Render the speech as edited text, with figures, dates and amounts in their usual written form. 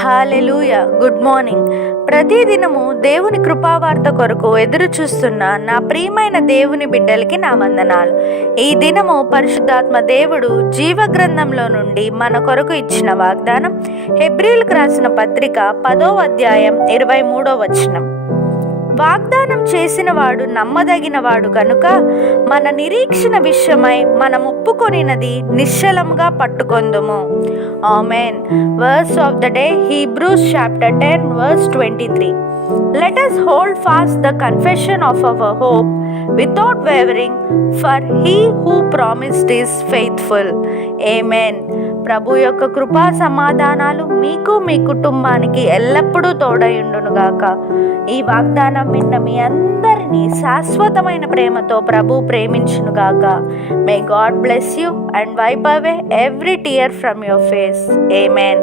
హల్లెలూయా. Good morning. ప్రతిదినము దేవుని కృపావార్త కొరకు ఎదురు చూస్తున్న నా ప్రియమైన దేవుని బిడ్డలకి నా వందనాలు. ఈ దినము పరిశుద్ధాత్మ దేవుడు జీవ గ్రంథంలో నుండి మన కొరకు ఇచ్చిన వాగ్దానం హెబ్రీయులకు రాసిన పత్రిక 10వ అధ్యాయం 23వ వచనం. వాగ్దానం చేసిన వాడు నమ్మదగినవాడు కనుక మన నిరీక్షణ విషయమై మనం ఒప్పుకొనినది నిశ్చలముగా పట్టుకొందుము. Amen. Verse of the day, Hebrews chapter 10 verse 23. Let us hold fast the confession of our hope without wavering, for he who promised is faithful. Amen. ప్రభు యొక్క కృపా సమాధానాలు మీకు మీ కుటుంబానికి ఎల్లప్పుడూ తోడయుండునుగాక. ఈ వాగ్దానం విన్న మీ అందరినీ శాశ్వతమైన ప్రేమతో ప్రభు ప్రేమించునుగాక. May God bless you and wipe away every tear from your face. Amen.